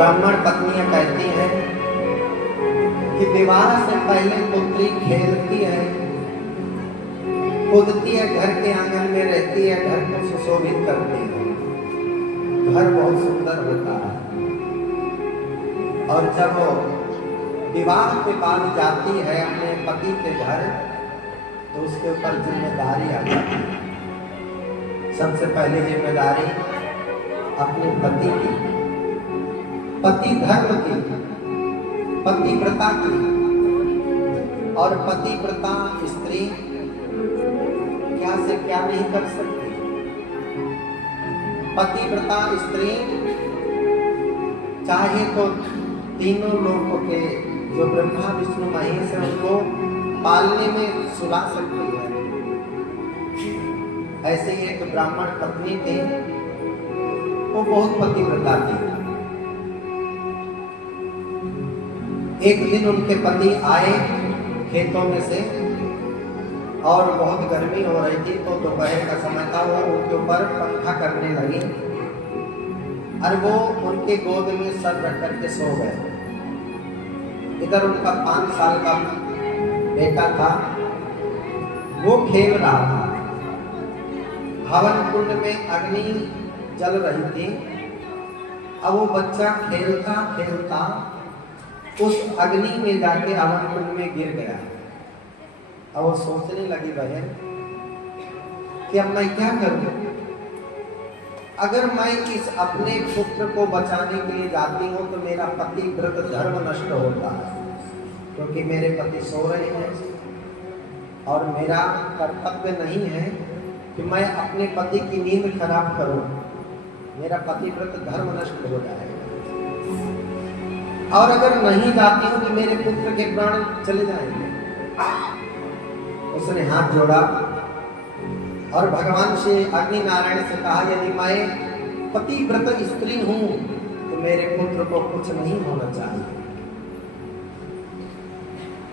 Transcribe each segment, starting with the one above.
ब्राह्मण पत्नियां कहती हैं कि विवाह से पहले पुत्री खेलती है, कूदती है, घर के आंगन में रहती है, घर को सुशोभित करती है, घर बहुत सुंदर होता है। और जब वो विवाह के बाद जाती है अपने पति के घर तो उसके ऊपर जिम्मेदारी आ जाती है। सबसे पहली जिम्मेदारी अपने पति की, पति धर्म की, पतिव्रता की। और पतिव्रता स्त्री क्या से क्या नहीं कर सकती। पतिव्रता स्त्री चाहे तो तीनों लोगों के जो ब्रह्मा विष्णु महेश है उनको पालने में सुला सकती है। ऐसे ही एक ब्राह्मण पत्नी थी, वो बहुत पतिव्रता थी। एक दिन उनके पति आए खेतों में से और बहुत गर्मी हो रही थी, तो दोपहर का समय था, वो उनके ऊपर पंखा करने लगी और वो उनके गोद में सर रख करके सो गए। इधर उनका 5 साल का बेटा था, वो खेल रहा था। हवन कुंड में अग्नि जल रही थी। अब वो बच्चा खेलता खेलता उस अग्नि में जाके हवन कुंड में गिर गया। अब वो सोचने लगी बहन कि अब मैं क्या करूं? अगर मैं इस अपने पुत्र को बचाने के लिए जाती हूँ तो मेरा पतिव्रत धर्म नष्ट होता है, क्योंकि मेरे पति सो रहे हैं और मेरा कर्तव्य नहीं है कि मैं अपने पति की नींद खराब करूं। मेरा पतिव्रत धर्म नष्ट हो जाएगा। और अगर नहीं जाती हूं तो मेरे पुत्र के प्राण चले जाएंगे। उसने हाथ जोड़ा और भगवान से अग्नि नारायण से कहा, यदि मैं पतिव्रत स्त्री हूं तो मेरे पुत्र को कुछ नहीं होना चाहिए।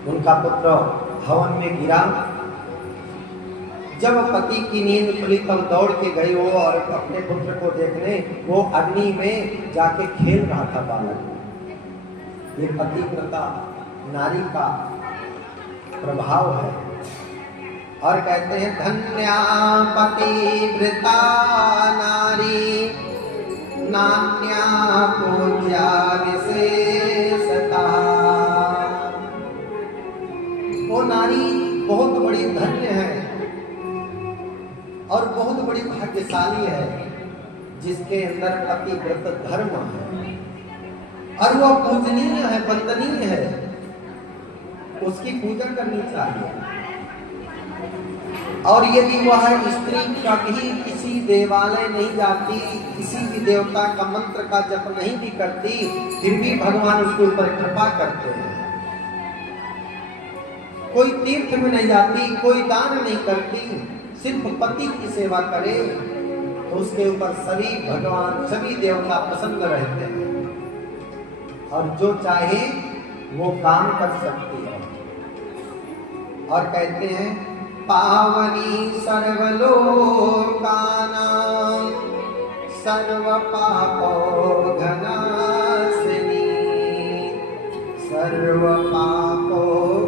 उनका पुत्र हवन में गिरा। जब पति की नींद खुली तब दौड़ के गई वो और अपने पुत्र को देखने। वो अग्नि में जाके खेल रहा था बालक। ये पतिव्रता नारी का प्रभाव है। और कहते हैं धन्या पतिव्रता नारी नान्या पूज्या विशेषता। वो नारी बहुत बड़ी धन्य है और बहुत बड़ी भाग्यशाली है जिसके अंदर पतिव्रत धर्म है और वह पूजनीय है, वंदनीय है। उसकी पूजा करनी चाहिए। और यदि वह स्त्री कभी किसी देवालय नहीं जाती, किसी भी देवता का मंत्र का जप नहीं भी करती, फिर भी भगवान उसके ऊपर कृपा करते हैं। कोई तीर्थ में नहीं जाती, कोई दान नहीं करती, सिर्फ पति की सेवा करे तो उसके ऊपर सभी भगवान, सभी देवता प्रसन्न रहते हैं और जो चाहे वो काम कर सकती है। और कहते हैं पावनी सर्वलोकानां सर्व पापो घनासिनी सर्व पापो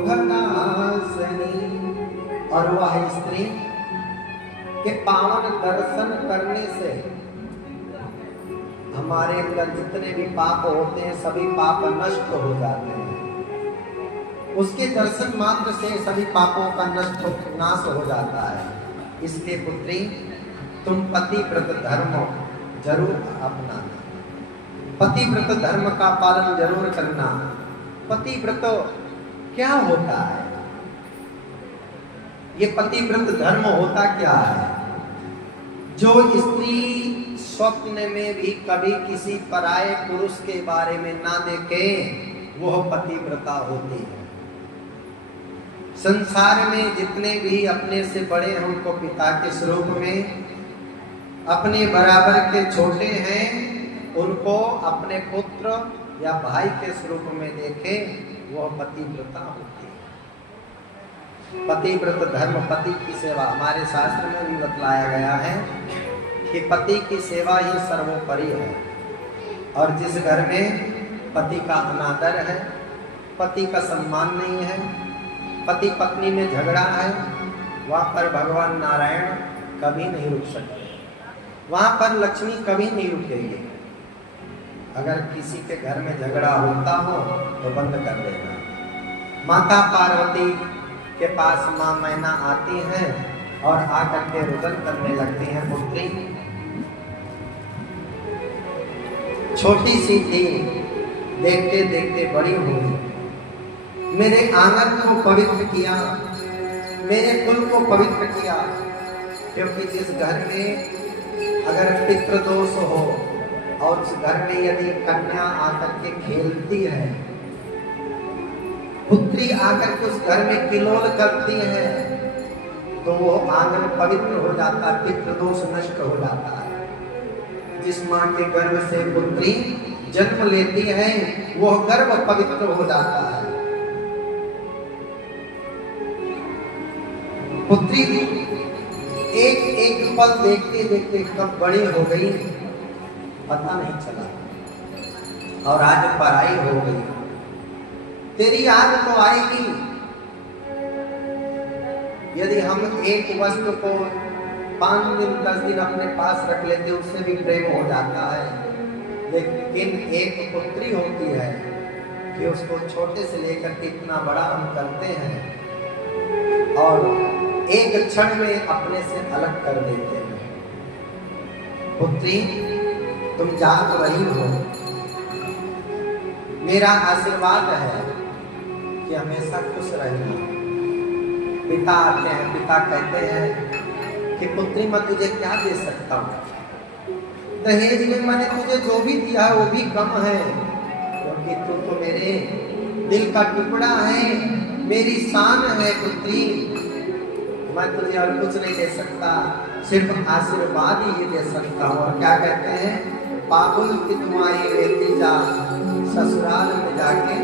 घनासिनी। और वह स्त्री के पावन दर्शन करने से हमारे अंदर जितने भी पाप होते हैं सभी पाप नष्ट हो जाते हैं। उसके दर्शन मात्र से सभी पापों का नाश हो जाता है। इसलिए पुत्री तुम पतिव्रत धर्म जरूर अपनाना, पतिव्रत धर्म का पालन जरूर करना। पतिव्रत क्या होता है? ये पतिव्रत धर्म होता क्या है? जो स्त्री स्वप्न में भी कभी किसी पराये पुरुष के बारे में ना देखे वह पतिव्रता होती है। संसार में जितने भी अपने से बड़े हैं उनको पिता के स्वरूप में, अपने बराबर के छोटे हैं उनको अपने पुत्र या भाई के स्वरूप में देखे, वह पतिव्रता होती है। पतिव्रत धर्म, पति की सेवा हमारे शास्त्र में भी बतलाया गया है कि पति की सेवा ही सर्वोपरि है। और जिस घर में पति का अनादर है, पति का सम्मान नहीं है, पति पत्नी में झगड़ा है, वहाँ पर भगवान नारायण कभी नहीं रुक सकते, वहाँ पर लक्ष्मी कभी नहीं रुकेगी। अगर किसी के घर में झगड़ा होता हो तो बंद कर देना। माता पार्वती के पास माँ मैना आती हैं और आकर के रुदन करने लगती हैं, पुत्री छोटी सी थी, देखते देखते बड़ी हुई, मेरे आंगन को पवित्र किया, मेरे कुल को पवित्र किया। क्योंकि जिस घर में अगर पितृदोष हो और उस घर में यदि कन्या आकर के खेलती है, पुत्री आकर के उस घर में किलोल करती है, तो वो आंगन पवित्र हो जाता, पितृदोष नष्ट हो जाता है। जिस माँ के गर्भ से पुत्री जन्म लेती है वो गर्भ पवित्र हो जाता है। पुत्री एक एक पल देखते देखते कब बड़ी हो गई पता नहीं चला, और आज पराई हो गई। तेरी याद तो आएगी। यदि हम एक वस्तु को 5 दिन 10 दिन अपने पास रख लेते उससे भी प्रेम हो जाता है, लेकिन एक पुत्री होती है कि उसको छोटे से लेकर के इतना बड़ा हम करते हैं और एक क्षण में अपने से अलग कर देते हैं। पुत्री तुम जाग रही हो, मेरा आशीर्वाद है कि हमेशा खुश रहना। पिता आते हैं, पिता कहते हैं कि पुत्री मैं तुझे क्या दे सकता हूँ, दहेज में मैंने तुझे जो भी दिया है वो भी कम है, क्योंकि तू तो मेरे दिल का टुकड़ा है, मेरी शान है पुत्री। मैं तुझे और कुछ नहीं दे सकता, सिर्फ आशीर्वाद ही दे सकता हूँ। और क्या कहते हैं, पागुल की तुम्हारी बेटी जा ससुराल में जाके